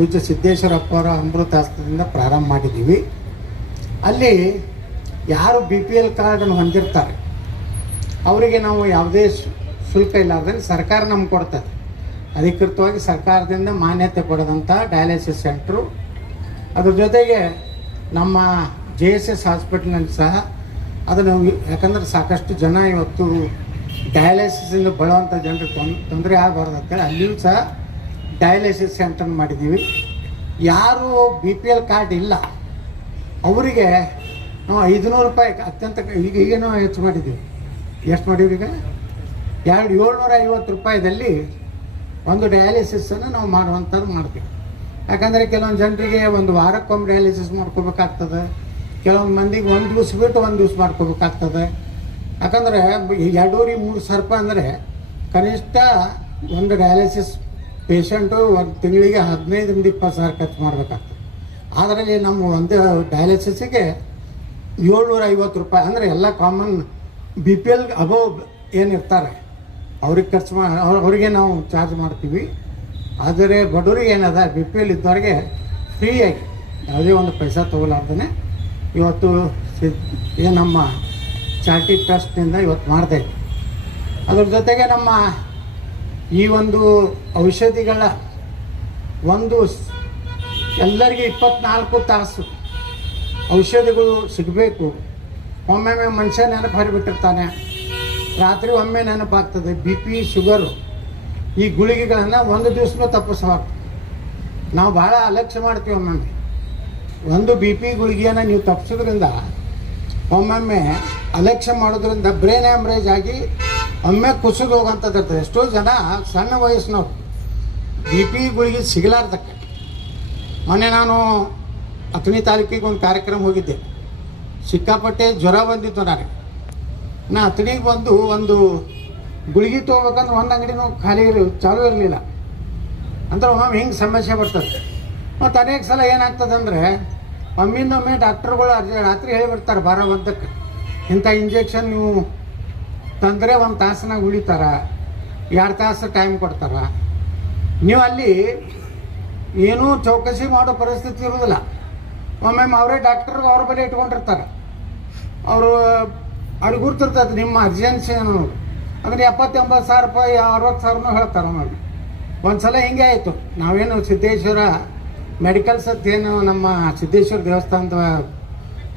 ಪೂಜ್ಯ ಸಿದ್ದೇಶ್ವರಪ್ಪ ಅವರ ಅಮೃತ ಹಸ್ತದಿಂದ ಪ್ರಾರಂಭ ಮಾಡಿದ್ದೀವಿ. ಅಲ್ಲಿ ಯಾರು BPL ಕಾರ್ಡನ್ನು ಹೊಂದಿರ್ತಾರೆ ಅವರಿಗೆ ನಾವು ಯಾವುದೇ ಶುಲ್ಕ ಇಲ್ಲಾರ್ದಂಗೆ ಸರ್ಕಾರ ನಮ್ಗೆ ಕೊಡ್ತದೆ. ಅಧಿಕೃತವಾಗಿ ಸರ್ಕಾರದಿಂದ ಮಾನ್ಯತೆ ಪಡೆದಂಥ ಡಯಾಲಿಸಿಸ್ ಸೆಂಟ್ರು. ಅದ್ರ ಜೊತೆಗೆ ನಮ್ಮ JSS ಹಾಸ್ಪಿಟಲ್ನಲ್ಲಿ ಸಹ ಅದನ್ನು, ಯಾಕಂದ್ರೆ ಸಾಕಷ್ಟು ಜನ ಇವತ್ತು ಡಯಾಲಿಸಿಸಿಂದ ಬಳುವಂಥ ಜನರಿಗೆ ತೊಂದರೆ ಆಗಬಾರ್ದು ಅಂತೇಳಿ ಅಲ್ಲಿಯೂ ಸಹ ಡಯಾಲಿಸಿಸ್ ಸೆಂಟರ್ ಮಾಡಿದ್ದೀವಿ. ಯಾರು BPL ಕಾರ್ಡ್ ಇಲ್ಲ ಅವರಿಗೆ ನಾವು 500 ರೂಪಾಯಿ ಅತ್ಯಂತ ಈಗೇನೋ ಹೆಚ್ಚು ಮಾಡಿದ್ದೀವಿ. ಎಷ್ಟು ಮಾಡಿದ್ವಿ ಈಗ? 750 ರೂಪಾಯಿದಲ್ಲಿ ಒಂದು ಡಯಾಲಿಸಿಸನ್ನು ನಾವು ಮಾಡುವಂಥದ್ದು ಮಾಡ್ತೀವಿ. ಯಾಕಂದರೆ ಕೆಲವೊಂದು ಜನರಿಗೆ ಒಂದು ವಾರಕ್ಕೊಮ್ಮೆ ಡಯಾಲಿಸಿಸ್ ಮಾಡ್ಕೋಬೇಕಾಗ್ತದೆ, ಕೆಲವೊಂದು ಮಂದಿಗೆ ಒಂದು ದಿವ್ಸ ಬಿಟ್ಟು ಒಂದು ದಿವ್ಸ ಮಾಡ್ಕೋಬೇಕಾಗ್ತದೆ. ಯಾಕಂದರೆ 2-3 ರೂಪಾಯಿ ಅಂದರೆ ಕನಿಷ್ಠ ಒಂದು ಡಯಾಲಿಸಿಸ್ ಪೇಷಂಟು ಒಂದು ತಿಂಗಳಿಗೆ 15-20 ಸಾವಿರ ಖರ್ಚು ಮಾಡಬೇಕಾಗ್ತದೆ. ಅದರಲ್ಲಿ ನಮ್ಮ ಒಂದು ಡಯಾಲಿಸಿಸ್ಗೆ 750 ರೂಪಾಯಿ ಅಂದರೆ ಎಲ್ಲ ಕಾಮನ್ BPL ಅಬೋವ್ ಏನಿರ್ತಾರೆ ಅವ್ರಿಗೆ ಖರ್ಚು ಅವರಿಗೆ ನಾವು ಚಾರ್ಜ್ ಮಾಡ್ತೀವಿ. ಆದರೆ ಬಡವರಿಗೆ ಏನದ BPL ಇದ್ದವ್ರಿಗೆ ಫ್ರೀಯಾಗಿ ಯಾವುದೇ ಒಂದು ಪೈಸಾ ತೊಗೊಲಾರ್ದೇ ಇವತ್ತು ಏನು ನಮ್ಮ ಚಾರಿಟಿ ಟ್ರಸ್ಟ್ನಿಂದ ಇವತ್ತು ಮಾಡ್ತಾಯಿದ್ವಿ. ಅದ್ರ ಜೊತೆಗೆ ನಮ್ಮ ಈ ಒಂದು ಔಷಧಿಗಳ ಒಂದು ಎಲ್ಲರಿಗೆ 24 ತಾಸು ಔಷಧಿಗಳು ಸಿಗಬೇಕು. ಒಮ್ಮೊಮ್ಮೆ ಮನುಷ್ಯ ನೆನಪು ಹರಿಬಿಟ್ಟಿರ್ತಾನೆ, ರಾತ್ರಿ ಒಮ್ಮೆ ನೆನಪಾಗ್ತದೆ. BP ಶುಗರು ಈ ಗುಳಿಗೆಗಳನ್ನು ಒಂದು ದಿವಸನೂ ತಪ್ಪಿಸಬಾರ್ದು. ನಾವು ಭಾಳ ಅಲಕ್ಷ್ಯ ಮಾಡ್ತೀವಿ. ಒಮ್ಮೊಮ್ಮೆ ಒಂದು BP ಗುಳಿಗೆಯನ್ನು ನೀವು ತಪ್ಪಿಸೋದ್ರಿಂದ, ಒಮ್ಮೊಮ್ಮೆ ಅಲಕ್ಷ್ಯ ಮಾಡೋದ್ರಿಂದ ಬ್ರೈನ್ ಹ್ಯಾಮ್ರೇಜ್ ಆಗಿ ಒಮ್ಮೆ ಕುಸಿದು ಹೋಗೋಂಥದ್ದು ಇರ್ತದೆ. ಎಷ್ಟೋ ಜನ ಸಣ್ಣ ವಯಸ್ಸಿನವ್ರು BP ಗುಳಿಗೆ ಸಿಗಲಾರ್ದಕ್ಕೆ. ಮೊನ್ನೆ ನಾನು ಅಥಣಿ ತಾಲೂಕಿಗೆ ಒಂದು ಕಾರ್ಯಕ್ರಮ ಹೋಗಿದ್ದೆ. ಸಿಕ್ಕಾಪಟ್ಟೆ ಜ್ವರ ಬಂದಿತ್ತು ನನಗೆ. ನಾ ಅಥಣಿಗೆ ಬಂದು ಒಂದು ಗುಳಿಗೆ ತೊಗೋಬೇಕಂದ್ರೆ ಒಂದು ಅಂಗಡಿನೂ ಖಾಲಿ ಚಾಲೂ ಇರಲಿಲ್ಲ. ಅಂದ್ರೆ ಒಮ್ಮೆ ಹಿಂಗೆ ಸಮಸ್ಯೆ ಬರ್ತದೆ. ಮತ್ತು ಅನೇಕ ಸಲ ಏನಾಗ್ತದೆ ಅಂದರೆ ಒಮ್ಮಿಂದೊಮ್ಮೆ ಡಾಕ್ಟ್ರುಗಳು ರಾತ್ರಿ ಹೇಳಿಬಿಡ್ತಾರೆ 12 ಇಂಥ ಇಂಜೆಕ್ಷನ್ ನೀವು ತಂದರೆ 1 ತಾಸಿನಾಗ ಉಳಿತಾರ, 2 ತಾಸು ಟೈಮ್ ಕೊಡ್ತಾರ. ನೀವು ಅಲ್ಲಿ ಏನೂ ಚೌಕಸಿ ಮಾಡೋ ಪರಿಸ್ಥಿತಿ ಇರೋದಿಲ್ಲ. ಒಮ್ಮೊಮ್ಮೆ ಅವರೇ ಡಾಕ್ಟ್ರಿಗೆ ಅವ್ರ ಬಳಿ ಇಟ್ಕೊಂಡಿರ್ತಾರೆ. ಅವ್ರಿಗೆ ಗುರ್ತಿರ್ತದೆ ನಿಮ್ಮ ಅರ್ಜೆನ್ಸಿ ಅನ್ನೋದು. ಅಂದರೆ 70-80 ಸಾವಿರ ರೂಪಾಯಿ 60 ಸಾವಿರನೂ ಹೇಳ್ತಾರೆ. ಒಮ್ಮೊಮ್ಮೆ ಒಂದು ಸಲ ಹಿಂಗೆ ಆಯಿತು. ನಾವೇನು ಸಿದ್ದೇಶ್ವರ ಮೆಡಿಕಲ್ಸ್ ಏನು ನಮ್ಮ ಸಿದ್ದೇಶ್ವರ ದೇವಸ್ಥಾನದ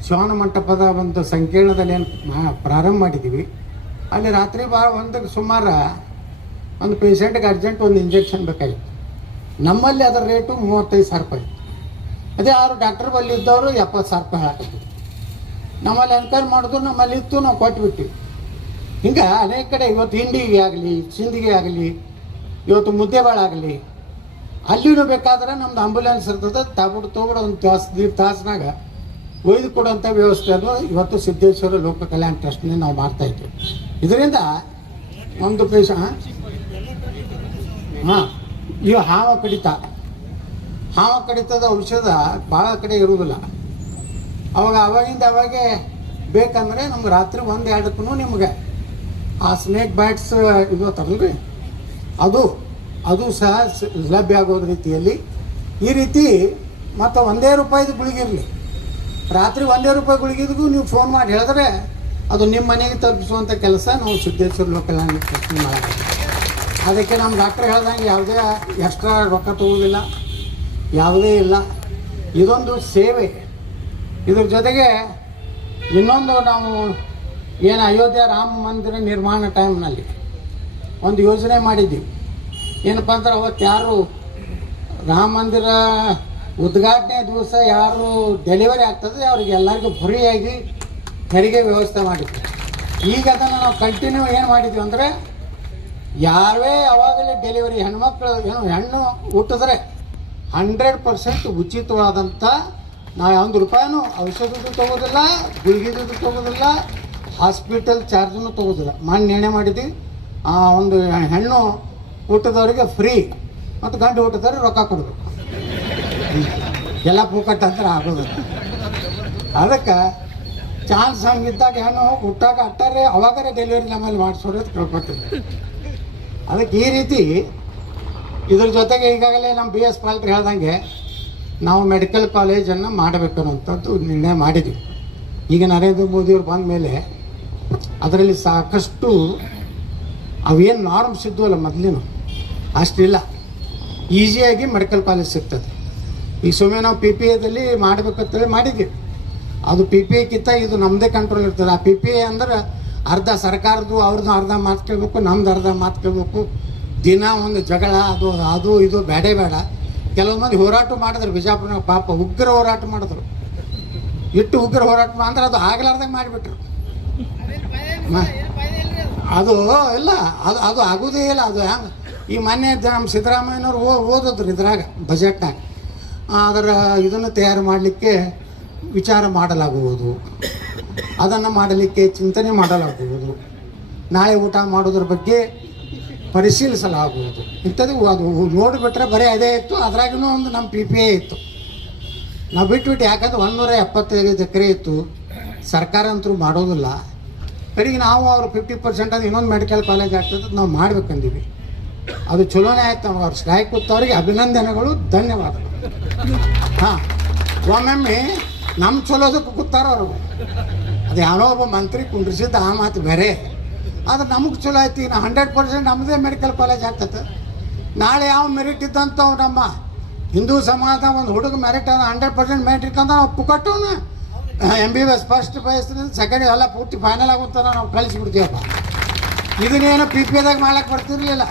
ಶ್ರವಣ ಮಂಟಪದ ಒಂದು ಸಂಕೀರ್ಣದಲ್ಲಿ ಏನು ಪ್ರಾರಂಭ ಮಾಡಿದ್ದೀವಿ. ಅಲ್ಲಿ ರಾತ್ರಿ ಸುಮಾರು ಒಂದು ಪೇಷಂಟ್ಗೆ ಅರ್ಜೆಂಟ್ ಒಂದು ಇಂಜೆಕ್ಷನ್ ಬೇಕಾಗಿತ್ತು. ನಮ್ಮಲ್ಲಿ ಅದರ ರೇಟು 35 ಸಾವಿರ ರೂಪಾಯಿ. ಅದೇ 6 ಡಾಕ್ಟರ್ ಬಲ್ಲಿ ಇದ್ದವರು 70 ಸಾವಿರ ರೂಪಾಯಿ ಹಾಕಿದ್ವಿ. ನಮ್ಮಲ್ಲಿ ಎನ್ಕ್ವೈರಿ ಮಾಡಿದ್ರು, ನಮ್ಮಲ್ಲಿ ಇತ್ತು, ನಾವು ಕೊಟ್ಬಿಟ್ಟಿವಿ. ಹಿಂಗೆ ಅನೇಕ ಕಡೆ ಇವತ್ತು ಹಿಂಡಿಗೆ ಆಗಲಿ, ಸಿಂದಿಗೆ ಆಗಲಿ, ಇವತ್ತು ಮುದ್ದೆಬಾಳ ಆಗಲಿ, ಅಲ್ಲಿನೂ ಬೇಕಾದ್ರೆ ನಮ್ದು ಆಂಬುಲೆನ್ಸ್ ಇರ್ತದೆ. ತೊಗೊಡು ಒಂದು ತಾಸಿನಾಗ ಒಯ್ದು ಕೊಡುವಂಥ ವ್ಯವಸ್ಥೆಯನ್ನು ಇವತ್ತು ಸಿದ್ದೇಶ್ವರ ಲೋಕ ಕಲ್ಯಾಣ ಟ್ರಸ್ಟ್ನೇ ನಾವು ಮಾಡ್ತಾಯಿದ್ವಿ. ಇದರಿಂದ ಒಂದು ಇವು ಹಾವ ಕಡಿತದ ಔಷಧ ಭಾಳ ಕಡೆ ಇರುವುದಿಲ್ಲ. ಅವಾಗಿಂದ ಅವಾಗೆ ಬೇಕಂದರೆ ನಮ್ಗೆ ರಾತ್ರಿ 1-2ಕ್ಕೂ ನಿಮ್ಗೆ ಆ ಸ್ನೇಕ್ ಬ್ಯಾಟ್ಸ್ ಇರುತ್ತಲ್ರಿ, ಅದು ಸಹ ಲಭ್ಯ ಆಗೋದ ರೀತಿಯಲ್ಲಿ ಈ ರೀತಿ. ಮತ್ತು 1 ರೂಪಾಯಿದು ಗುಳಿಗಿರಲಿ, ರಾತ್ರಿ 1 ರೂಪಾಯಿ ಗುಳಿಗಿದ್ಗೂ ನೀವು ಫೋನ್ ಮಾಡಿ ಹೇಳಿದ್ರೆ ಅದು ನಿಮ್ಮ ಮನೆಗೆ ತಲುಪಿಸುವಂಥ ಕೆಲಸ ನಾವು ಸಿದ್ದೇಶ್ವರ ಲೋಕಲ್ ಮಾಡಬೇಕು. ಅದಕ್ಕೆ ನಮ್ಮ ಡಾಕ್ಟ್ರ್ ಹೇಳ್ದಂಗೆ ಯಾವುದೇ ಎಕ್ಸ್ಟ್ರಾ ರೊಕ್ಕ ತಗೋದಿಲ್ಲ, ಯಾವುದೇ ಇಲ್ಲ. ಇದೊಂದು ಸೇವೆ. ಇದ್ರ ಜೊತೆಗೆ ಇನ್ನೊಂದು, ನಾವು ಏನು ಅಯೋಧ್ಯೆ ರಾಮ ಮಂದಿರ ನಿರ್ಮಾಣ ಟೈಮ್ನಲ್ಲಿ ಒಂದು ಯೋಜನೆ ಮಾಡಿದ್ದೀವಿ. ಏನಪ್ಪ ಅಂದ್ರೆ ಅವತ್ತು ಯಾರು ರಾಮ ಮಂದಿರ ಉದ್ಘಾಟನೆ ದಿವಸ ಯಾರು ಡೆಲಿವರಿ ಆಗ್ತದೆ ಅವ್ರಿಗೆ ಎಲ್ಲರಿಗೂ ಫ್ರೀಯಾಗಿ ಹೆರಿಗೆ ವ್ಯವಸ್ಥೆ ಮಾಡಿದ್ವಿ. ಈಗ ಅದನ್ನು ನಾವು ಕಂಟಿನ್ಯೂ ಏನು ಮಾಡಿದ್ವಿ ಅಂದರೆ, ಯಾರೇ ಯಾವಾಗಲೇ ಡೆಲಿವರಿ ಹೆಣ್ಣು ಹುಟ್ಟಿದ್ರೆ 100% ಉಚಿತವಾದಂಥ, ನಾವು 1 ರೂಪಾಯಿನೂ ಔಷಧದ್ದು ತೊಗೋದಿಲ್ಲ, ಗುಳಿಗೆದು ತೊಗೋದಿಲ್ಲ, ಹಾಸ್ಪಿಟಲ್ ಚಾರ್ಜನ್ನು ತೊಗೋದಿಲ್ಲ. ನೇಣೆ ಮಾಡಿದ್ವಿ. ಒಂದು ಹೆಣ್ಣು ಹುಟ್ಟಿದವರಿಗೆ ಫ್ರೀ, ಮತ್ತು ಗಂಡು ಹುಟ್ಟಿದವ್ರಿಗೆ ರೊಕ್ಕ ಕೊಡಬೇಕು. ಎಲ್ಲ ಪೂಕಟ್ಟು ಅಂತ ಆಗೋದಿಲ್ಲ. ಅದಕ್ಕೆ ಚಾನ್ಸ್ ಹಂಗಿದ್ದಾಗ ಹೆಣ್ಣು ಹುಟ್ಟಾಗ ಅಟ್ಟಾರೆ ಅವಾಗರೇ ಡೆಲಿವರಿ ನಮ್ಮಲ್ಲಿ ಮಾಡಿಸೋದು ಕೇಳ್ಕೊತೀವಿ. ಅದಕ್ಕೆ ಈ ರೀತಿ ಇದ್ರ ಜೊತೆಗೆ ಈಗಾಗಲೇ ನಮ್ಮ ಬಿ ಎಸ್ ಪಾಲ್ಟ್ರಿ ಹೇಳ್ದಂಗೆ ನಾವು ಮೆಡಿಕಲ್ ಕಾಲೇಜನ್ನು ಮಾಡಬೇಕು ಅನ್ನೋಂಥದ್ದು ನಿರ್ಣಯ ಮಾಡಿದ್ವಿ. ಈಗ ನರೇಂದ್ರ ಮೋದಿಯವ್ರು ಬಂದ ಮೇಲೆ ಅದರಲ್ಲಿ ಸಾಕಷ್ಟು ಅವೇನು ನಾರ್ಮ್ಸ್ ಇದ್ವಲ್ಲ ಮೊದಲಿನ ಅಷ್ಟಿಲ್ಲ, ಈಸಿಯಾಗಿ ಮೆಡಿಕಲ್ ಕಾಲೇಜ್ ಸಿಗ್ತದೆ. ಈಗ ಸುಮ್ಮನೆ ನಾವು ಪಿ ಪಿ ಎದಲ್ಲಿ ಮಾಡಬೇಕಂತೇಳಿ ಮಾಡಿದ್ದೀವಿ. ಅದು ಪಿ ಪಿ ಎಕ್ಕಿಂತ ಇದು ನಮ್ಮದೇ ಕಂಟ್ರೋಲ್ ಇರ್ತದೆ. ಆ ಪಿ ಪಿ ಎ ಅಂದ್ರೆ ಅರ್ಧ ಸರ್ಕಾರದ್ದು ಅವ್ರದ್ದು ಅರ್ಧ ಮಾತು ಕೇಳಬೇಕು, ನಮ್ದು ಅರ್ಧ ಮಾತು ಕೇಳಬೇಕು. ದಿನ ಒಂದು ಜಗಳ ಅದು ಇದು ಬೇಡ. ಕೆಲವು ಮಂದಿ ಹೋರಾಟ ಮಾಡಿದ್ರು ಬಿಜಾಪುರ, ಪಾಪ ಉಗ್ರ ಹೋರಾಟ ಮಾಡಿದ್ರು. ಇಟ್ಟು ಉಗ್ರ ಹೋರಾಟ ಅಂದ್ರೆ ಅದು ಆಗಲಾರ್ದಾಗ ಮಾಡಿಬಿಟ್ರು. ಅದು ಇಲ್ಲ, ಅದು ಆಗೋದೇ ಇಲ್ಲ. ಅದು ಹೆಂಗೆ ಈ ಮೊನ್ನೆ ನಮ್ಮ ಸಿದ್ದರಾಮಯ್ಯನವ್ರು ಓದಿದ್ರು ಇದ್ರಾಗ ಬಜೆಟ್ನಾಗ ಅದರ ಇದನ್ನು ತಯಾರು ಮಾಡಲಿಕ್ಕೆ ವಿಚಾರ ಮಾಡಲಾಗುವುದು, ಅದನ್ನು ಮಾಡಲಿಕ್ಕೆ ಚಿಂತನೆ ಮಾಡಲಾಗುವುದು, ನಾಳೆ ಊಟ ಮಾಡೋದ್ರ ಬಗ್ಗೆ ಪರಿಶೀಲಿಸಲಾಗುವುದು ಇಂಥದ್ದು. ಅದು ನೋಡಿಬಿಟ್ರೆ ಬರೀ ಅದೇ ಇತ್ತು. ಅದ್ರಾಗೂ ಒಂದು ನಮ್ಮ ಪಿ ಪಿ ಎ ಇತ್ತು. ನಾವು ಬಿಟ್ಬಿಟ್ಟು ಯಾಕಂದ್ರೆ 175 ಎಕರೆ ಇತ್ತು. ಸರ್ಕಾರ ಅಂತೂ ಮಾಡೋದಿಲ್ಲ. ಕಡೆಗೆ ನಾವು ಅವ್ರು 50% ಅದು ಇನ್ನೊಂದು ಮೆಡಿಕಲ್ ಕಾಲೇಜ್ ಆಗ್ತದೆ ನಾವು ಮಾಡ್ಬೇಕಂದೀವಿ. ಅದು ಚಲೋನೇ ಆಯ್ತು. ನಮಗೆ ಅವ್ರು ಸ್ಟ್ರೈಕ್ ಕೂತವ್ರಿಗೆ ಅಭಿನಂದನೆಗಳು, ಧನ್ಯವಾದಗಳು. ಹಾಂ, ಒಮ್ಮೊಮ್ಮೆ ನಮ್ಮ ಚಲೋದಕ್ಕೆ ಕೂತಾರ ಅವರು. ಅದು ಯಾರೋ ಒಬ್ಬ ಮಂತ್ರಿ ಕುಂಡ್ರಿಸಿದ್ದ ಆ ಮಾತು ಬೇರೆ. ಆದ್ರೆ ನಮಗೆ ಚಲೋ ಆಯ್ತು. ಈಗ 100% ನಮ್ಮದೇ ಮೆಡಿಕಲ್ ಕಾಲೇಜ್ ಆಗ್ತದೆ. ನಾಳೆ ಯಾವ ಮೆರಿಟ್ ಇದ್ದಂಥವು ನಮ್ಮ ಹಿಂದೂ ಸಮಾಜದ ಒಂದು ಹುಡುಗ ಮೆರಿಟ್ 100% ಮೆರಿಟ್ ಇತ್ತಂದ್ರೆ ನಾವು ಪುಕ್ಕಟ್ಟವನ್ನ MBBS ಫಸ್ಟ್ ಬಯಸ್ರಿಂದ ಸೆಕೆಂಡ್ ಎಲ್ಲ ಪೂರ್ತಿ ಫೈನಲ್ ಆಗುತ್ತಾರ ನಾವು ಕಳಿಸಿಬಿಡ್ತೀವಪ್ಪ. ಇದನ್ನೇನು ಪಿ ಪಿ ಎದಾಗ ಮಾಡ್ಲಿಕ್ಕೆ ಬರ್ತಿರ್ಲಿಲ್ಲ.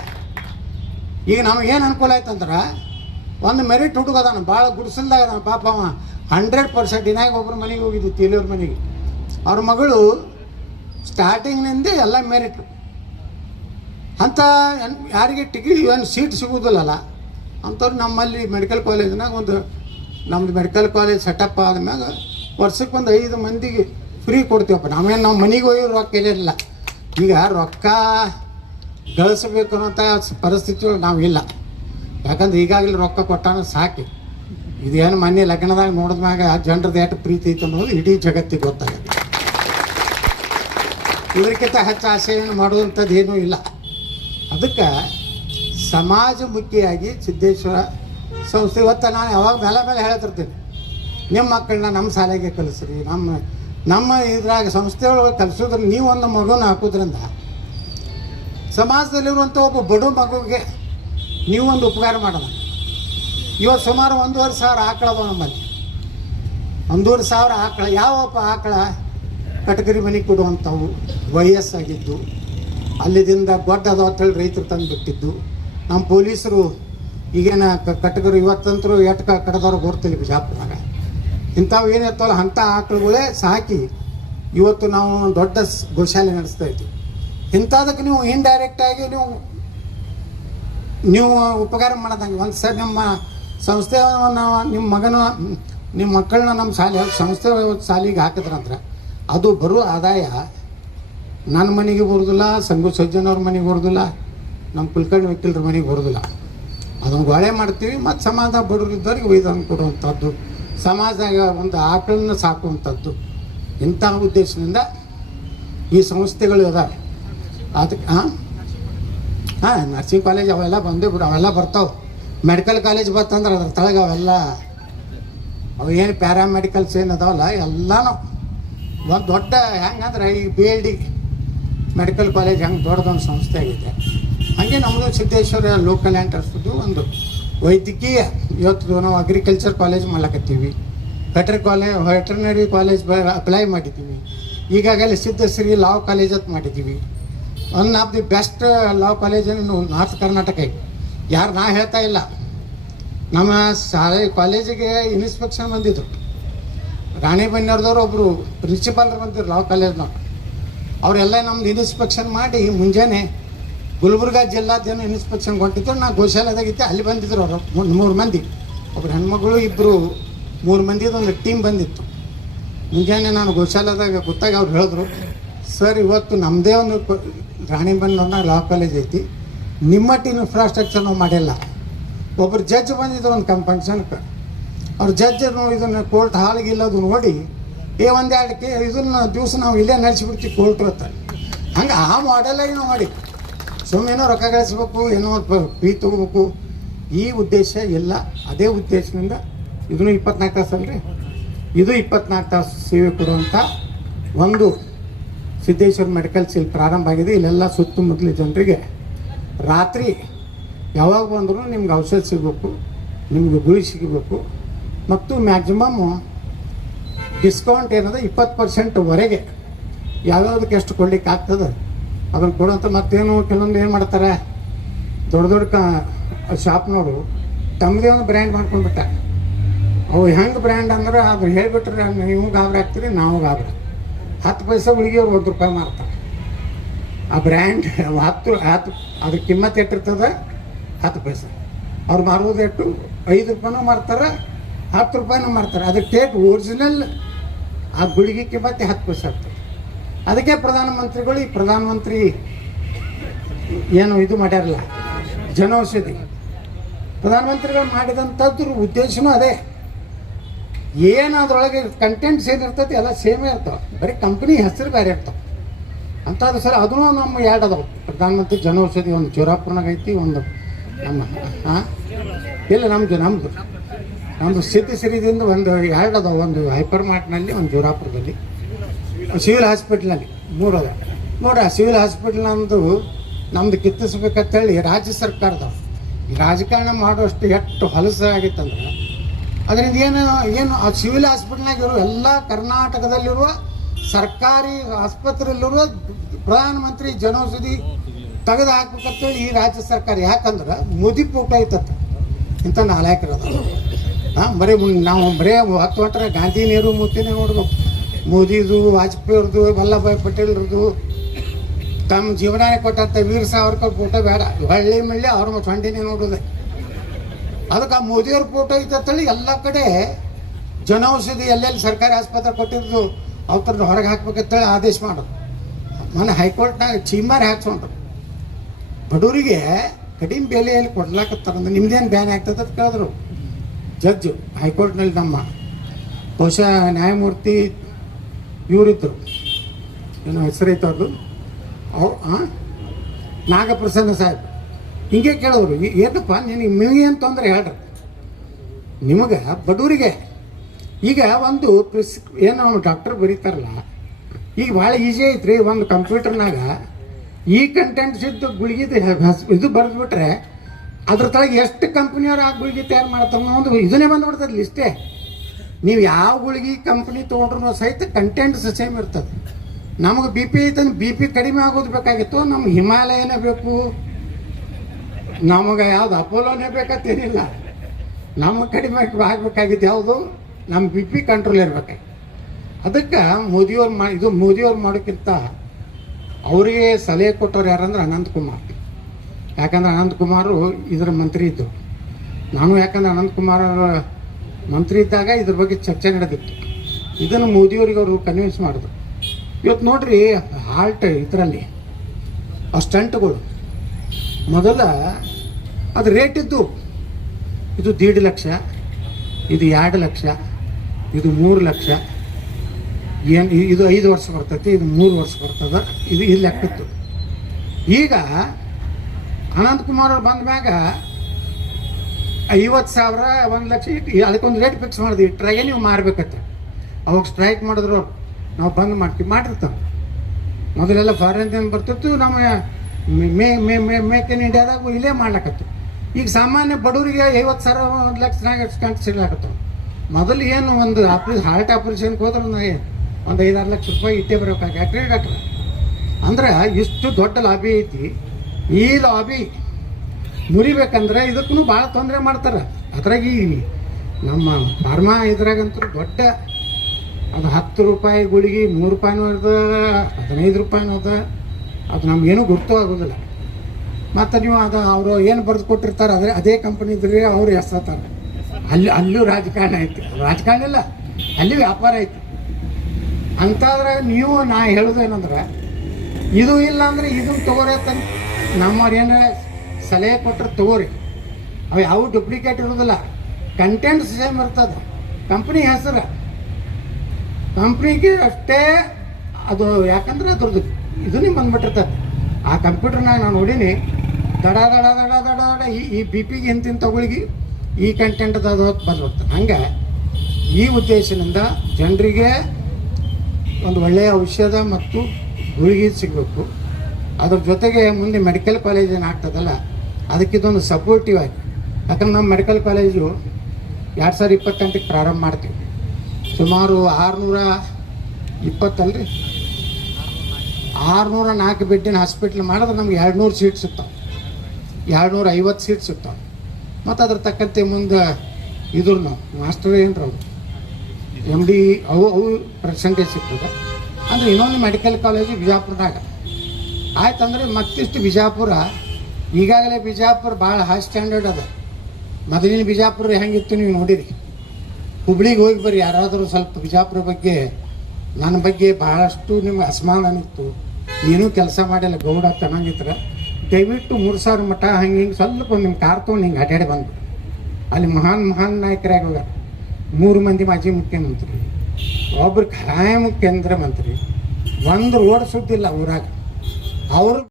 ಈಗ ನಮಗೇನು ಅನುಕೂಲ ಆಯ್ತಂದ್ರೆ ಒಂದು ಮೆರಿಟ್ ಹುಡುಗ ಅದಾನ, ಭಾಳ ಗುಡಿಸಲ್ದಾಗ ಅದಾನ ಪಾಪ. ಅವ 100% ಇನ್ನಾಗ ಒಬ್ಬರ ಮನೆಗೆ ಹೋಗಿದ್ದು, ತೇಲಿಯವ್ರ ಮನೆಗೆ. ಅವ್ರ ಮಗಳು ಸ್ಟಾರ್ಟಿಂಗ್ನಿಂದ ಎಲ್ಲ ಮೆರಿಟ್. ಅಂಥ ಯಾರಿಗೆ ಟಿಕೆಟ್ ಏನು ಸೀಟ್ ಸಿಗೋದಿಲ್ಲಲ್ಲ ಅಂಥವ್ರು ನಮ್ಮಲ್ಲಿ ಮೆಡಿಕಲ್ ಕಾಲೇಜ್ನಾಗ ಒಂದು ನಮ್ಮದು ಮೆಡಿಕಲ್ ಕಾಲೇಜ್ ಸೆಟಪ್ ಆದ್ಮ್ಯಾಗ ವರ್ಷಕ್ಕೆ ಒಂದು 5 ಮಂದಿಗೆ ಫ್ರೀ ಕೊಡ್ತೀವಪ್ಪ. ನಾವೇನು ನಮ್ಮ ಮನೆಗೆ ಹೋಗಿ ರೊಕ್ಕ ಇರಲಿಲ್ಲ. ಈಗ ರೊಕ್ಕ ಗಳಿಸ್ಬೇಕು ಅನ್ನೋಂಥ ಪರಿಸ್ಥಿತಿಗಳು ನಾವಿಲ್ಲ. ಯಾಕಂದ್ರೆ ಈಗಾಗಲೇ ರೊಕ್ಕ ಕೊಟ್ಟಾನ ಸಾಕಿ. ಇದೇನು ಮೊನ್ನೆ ಲಗ್ನದಾಗ ನೋಡಿದ್ಮ್ಯಾಗ ಜನರದ್ದು ಎಷ್ಟು ಪ್ರೀತಿ ಐತೆ ಅನ್ನೋದು ಇಡೀ ಜಗತ್ತಿಗೆ ಗೊತ್ತಾಗುತ್ತೆ. ಇದಕ್ಕಿಂತ ಹೆಚ್ಚು ಆಸೆಯನ್ನು ಮಾಡುವಂಥದ್ದು ಏನೂ ಇಲ್ಲ. ಅದಕ್ಕೆ ಸಮಾಜಮುಖಿಯಾಗಿ ಸಿದ್ದೇಶ್ವರ ಸಂಸ್ಥೆ ಇವತ್ತು ನಾನು ಯಾವಾಗ ಮೇಲೆ ಹೇಳ್ತಿರ್ತೀನಿ, ನಿಮ್ಮ ಮಕ್ಕಳನ್ನ ನಮ್ಮ ಶಾಲೆಗೆ ಕಲಿಸ್ರಿ. ನಮ್ಮ ಇದ್ರಾಗ ಸಂಸ್ಥೆಯೊಳಗೆ ಕಲಿಸೋದ್ರೆ ನೀವೊಂದು ಮಗುನ ಹಾಕೋದ್ರಿಂದ ಸಮಾಜದಲ್ಲಿರುವಂಥ ಒಬ್ಬ ಬಡ ಮಗುವಿಗೆ ನೀವೊಂದು ಉಪಕಾರ ಮಾಡೋಣ. ಇವತ್ತು ಸುಮಾರು 1,500 ಆಕಳ ಅದಾವ ನಮ್ಮಲ್ಲಿ. 1,500 ಆಕಳ. ಯಾವಪ್ಪ ಆಕಳ ಕಟಗರಿ ಮನೆಗೆ ಕೊಡುವಂಥವು, ವಯಸ್ಸಾಗಿದ್ದು, ಅಲ್ಲಿದಿಂದ ಗೊಡ್ಡ ಅದಾವ ಅಂತೇಳಿ ರೈತರು ತಂದು ಬಿಟ್ಟಿದ್ದು. ನಮ್ಮ ಪೊಲೀಸರು ಈಗೇನು ಕಟಗರಿ ಇವತ್ತಂತರೂ ಎಟ್ಕ ಕಡದವ್ರು ಗೊತ್ತಿಲ್ಲ ಬಿಜಾಪುರಾಗ. ಇಂಥವು ಏನಿರ್ತಾವಲ್ಲ ಅಂಥ ಆಕಳುಗಳೇ ಸಾಕಿ ಇವತ್ತು ನಾವು ದೊಡ್ಡ ಗೋಶಾಲೆ ನಡೆಸ್ತಾ ಇದ್ದೀವಿ. ಇಂಥದಕ್ಕೆ ನೀವು ಇಂಡೈರೆಕ್ಟಾಗಿ ನೀವು ಉಪಕಾರ ಮಾಡೋದಂಗೆ ಒಂದು ಸರಿ ನಮ್ಮ ಸಂಸ್ಥೆ ನಿಮ್ಮ ಮಕ್ಕಳನ್ನ ನಮ್ಮ ಸಂಸ್ಥೆ ಶಾಲೆಗೆ ಹಾಕಿದ್ರಂದ್ರೆ ಅದು ಬರೋ ಆದಾಯ ನನ್ನ ಮನೆಗೆ ಬರೋದಿಲ್ಲ, ಸಂಘ ಸಜ್ಜನವ್ರ ಮನೆಗೆ ಬರೋದಿಲ್ಲ, ನಮ್ಮ ಕುಲಕರ್ಣಿ ವಕೀಲರ ಮನೆಗೆ ಬರೋದಿಲ್ಲ. ಅದನ್ನು ಗೊಳೆ ಮಾಡ್ತೀವಿ. ಮತ್ತು ಸಮಾಜ ಬಡವರಿದ್ದವ್ರಿಗೆ ಒಯ್ದನ್ನು ಕೊಡುವಂಥದ್ದು, ಸಮಾಜದಾಗ ಒಂದು ಆಕಳನ್ನ ಸಾಕುವಂಥದ್ದು, ಇಂಥ ಉದ್ದೇಶದಿಂದ ಈ ಸಂಸ್ಥೆಗಳು ಅದಾವೆ. ಅದಕ್ಕೆ ಹಾಂ ನರ್ಸಿಂಗ್ ಕಾಲೇಜ್ ಅವೆಲ್ಲ ಬಂದೇ ಬಿಡು, ಅವೆಲ್ಲ ಬರ್ತಾವೆ. ಮೆಡಿಕಲ್ ಕಾಲೇಜ್ ಬರ್ತಂದ್ರೆ ಅದ್ರ ತಳಗೆ ಅವೆಲ್ಲ ಅವು ಏನು ಪ್ಯಾರಾಮೆಡಿಕಲ್ಸ್ ಏನು ಅದಾವಲ್ಲ ಎಲ್ಲನೂ ಒಂದು ದೊಡ್ಡ ಹೆಂಗಂದ್ರೆ ಈ BLD ಮೆಡಿಕಲ್ ಕಾಲೇಜ್ ಹೆಂಗೆ ದೊಡ್ಡದೊಂದು ಸಂಸ್ಥೆ ಆಗಿದೆ, ಹಾಗೆ ನಮ್ಮದು ಸಿದ್ದೇಶ್ವರ ಲೋಕಲ್ ಆ್ಯಂಡ್ ಒಂದು ವೈದ್ಯಕೀಯ ಇವತ್ತು ನಾವು ಅಗ್ರಿಕಲ್ಚರ್ ಕಾಲೇಜ್ ಮಾಡ್ಲಕತ್ತೀವಿ. ವೆಟರ್ನರಿ ಕಾಲೇಜ್ ಅಪ್ಲೈ ಮಾಡಿದ್ದೀವಿ. ಈಗಾಗಲೇ ಸಿದ್ಧಶ್ರೀ ಲಾ ಕಾಲೇಜ್ ಅಂತ ಮಾಡಿದ್ದೀವಿ. One of the best law ಕಾಲೇಜನ್ನು ನಾರ್ತ್ ಕರ್ನಾಟಕ. ಯಾರು ನಾ ಹೇಳ್ತಾ ಇಲ್ಲ, ನಮ್ಮ ಶಾಲೆ ಕಾಲೇಜಿಗೆ ಇನ್ಸ್ಪೆಕ್ಷನ್ ಬಂದಿದ್ರು. ರಾಣಿಬೆನ್ನೂರದವ್ರು ಒಬ್ಬರು ಪ್ರಿನ್ಸಿಪಾಲ್ರು ಬಂದಿದ್ರು ಲಾ ಕಾಲೇಜ್ನವ್ರು. ಅವರೆಲ್ಲ ನಮ್ದು ಇನ್ಸ್ಪೆಕ್ಷನ್ ಮಾಡಿ ಮುಂಜಾನೆ ಗುಲ್ಬರ್ಗ ಜಿಲ್ಲಾದೇನು ಇನ್ಸ್ಪೆಕ್ಷನ್ ಹೊಂಟಿದ್ರು. ನಾ ಗೋಶಾಲೆದಾಗಿದ್ದೆ, ಅಲ್ಲಿ ಬಂದಿದ್ರು ಅವರು 3 ಮಂದಿ, ಒಬ್ರು ಹೆಣ್ಮಗಳು, 3 ಮಂದಿದು ಒಂದು ಟೀಮ್ ಬಂದಿತ್ತು. ಮುಂಜಾನೆ ನಾನು ಗೋಶಾಲೆದಾಗ ಗೊತ್ತಾಗ ಅವ್ರು ಹೇಳಿದ್ರು, ಸರ್ ಇವತ್ತು ನಮ್ಮದೇ ಒಂದು ರಾಣಿಬೆನ್ನೂರ್ನಾಗ ಲಾ ಕಾಲೇಜ್ ಐತಿ, ನಿಮ್ಮಟ್ಟು ಇನ್ಫ್ರಾಸ್ಟ್ರಕ್ಚರ್ ನಾವು ಮಾಡಿಲ್ಲ. ಒಬ್ಬರು ಜಡ್ಜ್ ಬಂದಿದ್ರು ಒಂದು ಫಂಕ್ಷನ್ಗೆ. ಅವ್ರು ಜಡ್ಜ್ ಇದನ್ನು ಕೋರ್ಟ್ ಹಾಲ್ಗೆ ಇಲ್ಲದು ನೋಡಿ ಒಂದೆರಡು ಇದನ್ನು ದಿವಸ ನಾವು ಇಲ್ಲೇ ನಡೆಸಿಬಿಡ್ತೀವಿ ಕೋರ್ಟ್ರು ಅಂತ. ಹಂಗೆ ಆ ಮಾಡೆಲಾಗಿ ನಾವು ಮಾಡಿ ಸುಮ್ಮನೇನೋ ರೊಕ್ಕ ಗಳಿಸ್ಬೇಕು, ಏನೋ ಫೀ ತೊಗೋಬೇಕು, ಈ ಉದ್ದೇಶ ಇಲ್ಲ. ಅದೇ ಉದ್ದೇಶದಿಂದ ಇದನ್ನು 24 ತಾಸು ಅಲ್ರಿ, ಇದು 24 ತಾಸು ಸೇವೆ ಕೊಡುವಂಥ ಒಂದು ಸಿದ್ದೇಶ್ವರ ಮೆಡಿಕಲ್ಸ್ ಇಲ್ಲಿ ಪ್ರಾರಂಭ ಆಗಿದೆ. ಇಲ್ಲೆಲ್ಲ ಸುತ್ತಮುತ್ತಲ ಜನರಿಗೆ ರಾತ್ರಿ ಯಾವಾಗ ಬಂದರೂ ನಿಮ್ಗೆ ಔಷಧ ಸಿಗಬೇಕು, ನಿಮ್ಗೆ ಗುಳಿ ಸಿಗಬೇಕು, ಮತ್ತು ಮ್ಯಾಕ್ಸಿಮಮ್ ಡಿಸ್ಕೌಂಟ್ ಏನದ 20%ವರೆಗೆ ಯಾವ್ಯಾವುದಕ್ಕೆ ಎಷ್ಟು ಕೊಡ್ಲಿಕ್ಕೆ ಆಗ್ತದೆ ಅದನ್ನು ಕೊಡುವಂಥ. ಮತ್ತೇನು ಕೆಲವೊಂದು ಏನು ಮಾಡ್ತಾರೆ, ದೊಡ್ಡ ದೊಡ್ಡ ಶಾಪ್ನವರು ತಮ್ಮದೇ ಒಂದು ಬ್ರ್ಯಾಂಡ್ ಮಾಡ್ಕೊಂಡ್ಬಿಟ್ಟ. ಅವು ಹೆಂಗೆ ಬ್ರ್ಯಾಂಡ್ ಅಂದ್ರೆ ಅದು ಹೇಳಿಬಿಟ್ರೆ ನೀವು ಗಾಬರಿ ಆಗ್ತೀರಿ, ನಾವು ಗಾಬರಿ. 10 ಪೈಸೆ ಉಳಿಗೆ ಅವ್ರು ₹1 ಮಾರ್ತಾರೆ. ಆ ಬ್ರ್ಯಾಂಡ್ 10 ಅದ್ರ ಕಿಮ್ಮತ್ತು ಎಟ್ಟಿರ್ತದೆ 10 ಪೈಸೆ. ಅವ್ರು ಮಾರೋದು ಎಷ್ಟು ₹5 ಮಾರ್ತಾರೆ, ₹10 ಮಾರ್ತಾರೆ. ಅದಕ್ಕೆ ಟೇಟ್ ಒರಿಜಿನಲ್ ಆ ಗುಳಿಗೆ ಕಿಮ್ಮತ್ತೆ 10 ಪೈಸೆ ಆಗ್ತದೆ. ಅದಕ್ಕೆ ಪ್ರಧಾನಮಂತ್ರಿಗಳು ಈ ಪ್ರಧಾನಮಂತ್ರಿ ಏನು ಇದು ಮಾಡ್ಯಾರಲ್ಲ ಜನೌಷಧಿ, ಪ್ರಧಾನಮಂತ್ರಿಗಳು ಮಾಡಿದಂಥದ್ರ ಉದ್ದೇಶನೂ ಅದೇ. ಏನು ಅದರೊಳಗೆ ಕಂಟೆಂಟ್ಸ್ ಏನಿರ್ತೈತಿ ಎಲ್ಲ ಸೇಮೇ ಇರ್ತಾವೆ, ಬರೀ ಕಂಪ್ನಿ ಹೆಸರು ಬೇರೆ ಇರ್ತಾವೆ ಅಂಥದ್ದು. ಸರ್ ಅದೂ ನಮ್ಮ 2 ಅದಾವೆ. ಪ್ರಧಾನಮಂತ್ರಿ ಜನೌಷಧಿ ಒಂದು ಜೋರಾಪುರನಾಗ ಐತಿ, ಒಂದು ನಮ್ಮ ಇಲ್ಲ ನಮ್ಮದು ಸಿರಿದಿಂದ ಒಂದು 2 ಅದಾವೆ. ಒಂದು ಹೈಪರ್ ಮಾರ್ಟ್ನಲ್ಲಿ, ಒಂದು ಜೋರಾಪುರದಲ್ಲಿ, ಸಿವಿಲ್ ಹಾಸ್ಪಿಟ್ಲಲ್ಲಿ 3 ಅದಾವೆ. ನೋಡ್ರಿ, ಆ ಸಿವಿಲ್ ಹಾಸ್ಪಿಟ್ಲ್ ನಮ್ದು ಕಿತ್ತಿಸ್ಬೇಕಂತೇಳಿ ರಾಜ್ಯ ಸರ್ಕಾರದವ್ರು ಈ ರಾಜಕಾರಣ ಮಾಡುವಷ್ಟು ಎಷ್ಟು ಹೊಲಸಾಗಿತ್ತಂದ್ರೆ ಅದರಿಂದ ಏನು ಆ ಸಿವಿಲ್ ಹಾಸ್ಪಿಟ್ಲ್ನಾಗಿರೋ ಎಲ್ಲ ಕರ್ನಾಟಕದಲ್ಲಿರುವ ಸರ್ಕಾರಿ ಆಸ್ಪತ್ರೆಯಲ್ಲಿರುವ ಪ್ರಧಾನಮಂತ್ರಿ ಜನೌಷಧಿ ತೆಗೆದು ಹಾಕ್ಬೇಕಂತೇಳಿ ಈ ರಾಜ್ಯ ಸರ್ಕಾರ. ಯಾಕಂದ್ರೆ ಮೋದಿ ಫೋಟೋ ಐತತ್ತ ಇಂಥ ನಾಲಾಯಕರದ ನಾವು ಬರೀ 10 ಹೊಟ್ಟರೆ ಗಾಂಧಿ ನೆಹರು ಮೂರ್ತಿನೇ ನೋಡ್ಬೇಕು. ಮೋದಿದು, ವಾಜಪೇಯಿಯವ್ರದ್ದು, ವಲ್ಲಭಾಯ್ ಪಟೇಲ್ರದ್ದು, ತಮ್ಮ ಜೀವನ ಕೊಟ್ಟಂಥ ವೀರ ಸಾವರ್ಕರ್ ಫೋಟೋ ಬೇಡ, ಹಳ್ಳಿ ಮಳ್ಳಿ ಅವ್ರ ಚೊಂಡಿನೇ ನೋಡೋದೆ. ಅದಕ್ಕೆ ಆ ಮೋದಿಯವ್ರ ಫೋಟೋ ಐತಂತೇಳಿ ಎಲ್ಲ ಕಡೆ ಜನೌಷಧಿ ಎಲ್ಲೆಲ್ಲಿ ಸರ್ಕಾರಿ ಆಸ್ಪತ್ರೆ ಕೊಟ್ಟಿದ್ದು ಅವ್ರನ್ನ ಹೊರಗೆ ಹಾಕ್ಬೇಕಂತೇಳಿ ಆದೇಶ ಮಾಡೋದು. ಮೊನ್ನೆ ಹೈಕೋರ್ಟ್ನಾಗ ಚೀಮಾರಿ ಹಾಕ್ಸ್ಕೊಂಡ್ರು. ಬಡವರಿಗೆ ಕಡಿಮೆ ಬೆಲೆಯಲ್ಲಿ ಕೊಡ್ಲಾಕತ್ತಾರಂದ್ರೆ ನಿಮ್ದೇನು ಬ್ಯಾನ್ ಆಗ್ತದೆ ಅಂತ ಕೇಳಿದ್ರು ಜಡ್ಜು ಹೈಕೋರ್ಟ್ನಲ್ಲಿ. ನಮ್ಮ ಬಹುಶಃ ನ್ಯಾಯಮೂರ್ತಿ ಇವರಿದ್ದರು, ಏನೋ ಹೆಸರೈತೆ ಅವ್ರದ್ದು, ನಾಗಪ್ರಸನ್ನ ಸಾಹೇಬ್. ಹಿಂಗೆ ಕೇಳೋರು, ಏನಪ್ಪ ನಿಮಗೇನು ತೊಂದರೆ ಹೇಳ್ರಿ, ನಿಮಗೆ ಬಡವರಿಗೆ ಈಗ ಒಂದು ಏನು ಡಾಕ್ಟರ್ ಬರೀತಾರಲ್ಲ, ಈಗ ಭಾಳ ಈಸಿ ಐತ್ರಿ. ಒಂದು ಕಂಪ್ಯೂಟರ್ನಾಗ ಈ ಕಂಟೆಂಟ್ಸ್ ಇದ್ದು ಗುಳಿಗಿದು ಇದು ಬರೆದ್ಬಿಟ್ರೆ ಅದ್ರ ತಳಗೆ ಎಷ್ಟು ಕಂಪ್ನಿಯವ್ರು ಆ ಗುಳಿಗೆ ತಯಾರು ಮಾಡ್ತಾರೆ ಒಂದು ಇದನ್ನೇ ಬಂದ್ಬಿಡ್ತದೆ ಲಿಸ್ಟೇ. ನೀವು ಯಾವ ಗುಳಿಗೆ ಕಂಪ್ನಿ ತೊಗೊಂಡ್ರು ಸಹಿತ ಕಂಟೆಂಟ್ಸ್ ಸೇಮ್ ಇರ್ತದೆ. ನಮಗೆ BP ಐತಂದ್ರೆ BP ಕಡಿಮೆ ಆಗೋದು ಬೇಕಾಗಿತ್ತು, ನಮ್ಗೆ ಹಿಮಾಲಯನೇ ಬೇಕು, ನಮಗೆ ಯಾವ್ದು ಅಪೋಲೋನೇ ಬೇಕಂತೇನಿಲ್ಲ. ನಮಗೆ ಕಡಿಮೆ ಆಗಬೇಕಾಗಿದ್ದು ಯಾವುದು, ನಮ್ಮ BP ಕಂಟ್ರೋಲ್ ಇರಬೇಕಾಗಿ. ಅದಕ್ಕೆ ಮೋದಿಯವ್ರು ಮಾಡೋಕ್ಕಿಂತ ಅವರಿಗೆ ಸಲಹೆ ಕೊಟ್ಟವ್ರು ಯಾರಂದ್ರೆ ಅನಂತಕುಮಾರ್. ಯಾಕಂದ್ರೆ ಅನಂತಕುಮಾರು ಇದರ ಮಂತ್ರಿ ಇದ್ದರು. ನಾನು ಯಾಕಂದ್ರೆ ಅನಂತಕುಮಾರ್ ಮಂತ್ರಿ ಇದ್ದಾಗ ಇದ್ರ ಬಗ್ಗೆ ಚರ್ಚೆ ನಡೆದಿತ್ತು. ಇದನ್ನು ಮೋದಿಯವ್ರಿಗೆ ಅವರು ಕನ್ವಿನ್ಸ್ ಮಾಡಿದ್ರು. ಇವತ್ತು ನೋಡ್ರಿ, ಹಾರ್ಟ್ ಇದರಲ್ಲಿ ಆ ಸ್ಟಂಟ್ಗಳು ಮೊದಲ ಅದು ರೇಟ್ ಇದ್ದು, ಇದು 1.5 ಲಕ್ಷ, ಇದು 2 ಲಕ್ಷ, ಇದು 3 ಲಕ್ಷ, ಏನು ಇದು 5 ವರ್ಷ ಬರ್ತೈತಿ, ಇದು 3 ವರ್ಷ ಬರ್ತದೆ, ಇದು ಲೆಕ್ಕಿತ್ತು. ಈಗ ಅನಂತಕುಮಾರ್ ಅವ್ರು ಬಂದ ಮ್ಯಾಗ 50,000, 1 ಲಕ್ಷ ಇಟ್ಟು ಅದಕ್ಕೊಂದು ರೇಟ್ ಫಿಕ್ಸ್ ಮಾಡಿದ್ವಿ. ಇಟ್ಟರಾಗೆ ನೀವು ಮಾರ್ಬೇಕತ್ತ. ಅವಾಗ ಸ್ಟ್ರೈಕ್ ಮಾಡಿದ್ರು, ನಾವು ಬಂದ್ ಮಾಡಿರ್ತಾವೆ. ಮೊದಲೆಲ್ಲ ಫಾರಿನ್ ಬರ್ತಿತ್ತು, ನಮ್ಮ ಮೇಕ್ ಇನ್ ಇಂಡಿಯಾದಾಗ ಇಲ್ಲೇ ಮಾಡ್ಲಕತ್ತು. ಈಗ ಸಾಮಾನ್ಯ ಬಡವರಿಗೆ 50,000, 1 ಲಕ್ಷನಾಗ ಕಂಡು ಸಿಗ್ಲಾಕತ್ತವ. ಮೊದಲು ಏನು ಒಂದು ಹಾರ್ಟ್ ಆಪ್ರೇಷನ್ಗೆ ಹೋದ್ರೆ ಒಂದು 5-6 ಲಕ್ಷ ರೂಪಾಯಿ ಇಟ್ಟೇ ಬರಬೇಕಾಗಿ. ಯಾಕ್ರಿ ಡಾಕ್ಟ್ರ ಅಂದ್ರೆ ಇಷ್ಟು ದೊಡ್ಡ ಲಾಬಿ ಐತಿ. ಈ ಲಾಬಿ ಮುರಿಬೇಕಂದ್ರೆ ಇದಕ್ಕೂ ಭಾಳ ತೊಂದರೆ ಮಾಡ್ತಾರೆ. ಅದ್ರಾಗ ಈ ನಮ್ಮ ಫಾರ್ಮಾ ಇದ್ರಾಗಂತೂ ದೊಡ್ಡ ಅದು 10 ರೂಪಾಯಿ ಗುಳಿಗೆ 3 ರೂಪಾಯಿನೂ ಅದ, 15 ರೂಪಾಯಿನೂ ಅದ. ಅದು ನಮಗೇನು ಗುರುತು ಆಗೋದಿಲ್ಲ. ಮತ್ತು ನೀವು ಅದು ಅವರು ಏನು ಬರೆದು ಕೊಟ್ಟಿರ್ತಾರೆ ಅದೇ ಕಂಪ್ನಿ ಇದ್ರೆ ಅವ್ರು ಎಸ್ತಾರೆ. ಅಲ್ಲೂ ರಾಜಕಾರಣ ಐತಿ. ರಾಜಕಾರಣ ಇಲ್ಲ, ಅಲ್ಲಿ ವ್ಯಾಪಾರ ಐತಿ. ಅಂತಾದ್ರೆ ನಾ ಹೇಳೋದೇನಂದ್ರೆ, ಇದು ಇಲ್ಲ ಅಂದ್ರೆ ಇದನ್ನು ತೊಗೋರಿ ಅಂತ ನಮ್ಮವ್ರು ಏನಾರ ಸಲಹೆ ಕೊಟ್ಟರೆ ತೊಗೋರಿ. ಅವು ಯಾವ ಡೂಪ್ಲಿಕೇಟ್ ಇರೋದಿಲ್ಲ, ಕಂಟೆಂಟ್ ಸೇಮ್ ಇರ್ತದೆ. ಕಂಪ್ನಿ ಹೆಸರು ಕಂಪ್ನಿಗೆ ಅಷ್ಟೇ ಅದು. ಯಾಕಂದ್ರೆ ಅದ್ರದ್ದು ಇದನ್ನೇ ಬಂದ್ಬಿಟ್ಟಿರ್ತದೆ. ಆ ಕಂಪ್ಯೂಟರ್ನಾಗ ನಾನು ನೋಡೀನಿ, ದಡ ದಡ ದಡ ದಡ ದಡ ಈ ಬಿ ಪಿಗೆ ಇಂತಿನ ತಗೊಳ್ಗಿ ಈ ಕಂಟೆಂಟ್ ಅದು ಬಂದ್ಬಿಡ್ತಾರೆ. ಹಂಗೆ ಈ ಉದ್ದೇಶದಿಂದ ಜನರಿಗೆ ಒಂದು ಒಳ್ಳೆಯ ಔಷಧ ಮತ್ತು ಗುಳಿಗೆ ಸಿಗಬೇಕು. ಅದ್ರ ಜೊತೆಗೆ ಮುಂದೆ ಮೆಡಿಕಲ್ ಕಾಲೇಜ್ ಏನು ಆಗ್ತದಲ್ಲ ಅದಕ್ಕಿದೊಂದು ಸಪೋರ್ಟಿವ್ ಆಗಿ, ಯಾಕಂದ್ರೆ ನಮ್ಮ ಮೆಡಿಕಲ್ ಕಾಲೇಜು 2028ಕ್ಕೆ ಪ್ರಾರಂಭ ಮಾಡ್ತೀವಿ. ಸುಮಾರು 604 ಬೆಡ್ಡಿನ ಹಾಸ್ಪಿಟ್ಲ್ ಮಾಡಿದ್ರೆ ನಮ್ಗೆ 200 ಸೀಟ್ ಸಿಗ್ತಾವೆ, 250 ಸೀಟ್ ಸಿಗ್ತಾವೆ. ಮತ್ತು ಅದ್ರ ತಕ್ಕಂತೆ ಮುಂದೆ ಇದ್ರು ನಾವು ಮಾಸ್ಟರ್ ಏನ್ರ ಅವರು MD ಅವು ಪರ್ಸೆಂಟೇಜ್ ಸಿಗ್ತದೆ. ಅಂದರೆ ಇನ್ನೊಂದು ಮೆಡಿಕಲ್ ಕಾಲೇಜು ಬಿಜಾಪುರದಾಗ ಆಯ್ತಂದ್ರೆ ಮತ್ತಿಷ್ಟು ಬಿಜಾಪುರ ಈಗಾಗಲೇ ಬಿಜಾಪುರ ಭಾಳ ಹೈ ಸ್ಟ್ಯಾಂಡರ್ಡ್ ಅದ. ಮೊದಲಿನ ಬಿಜಾಪುರ ಹೆಂಗಿತ್ತು ನೀವು ನೋಡಿರಿ. ಹುಬ್ಳಿಗೆ ಹೋಗಿ ಬರ್ರಿ ಯಾರಾದರೂ ಸ್ವಲ್ಪ ಬಿಜಾಪುರ ಬಗ್ಗೆ ನನ್ನ ಬಗ್ಗೆ ಭಾಳಷ್ಟು ನಿಮ್ಗೆ ಅಸಮಾಧಾನ ಇತ್ತು, ಏನೂ ಕೆಲಸ ಮಾಡಿಲ್ಲ ಗೌಡ ಚೆನ್ನಾಗಿದ್ರೆ ದಯವಿಟ್ಟು 3000 ಮಠ ಹಿಂಗೆ ಸ್ವಲ್ಪ ನಿಮ್ಮ ಕಾರ್ ತೊಗೊಂಡು ಹಿಂಗೆ ಅಡ್ಡಾಡಿ ಬಂದು ಅಲ್ಲಿ ಮಹಾನ್ ನಾಯಕರಾಗಿ ಹೋಗ್ಯಾರ. 3 ಮಂದಿ ಮಾಜಿ ಮುಖ್ಯಮಂತ್ರಿ, ಒಬ್ಬರು ಖಾಯಂ ಕೇಂದ್ರ ಮಂತ್ರಿ, ಒಂದು ರೋಡ್ ಸುದ್ದಿಲ್ಲ ಊರಾಗ. ಅವರು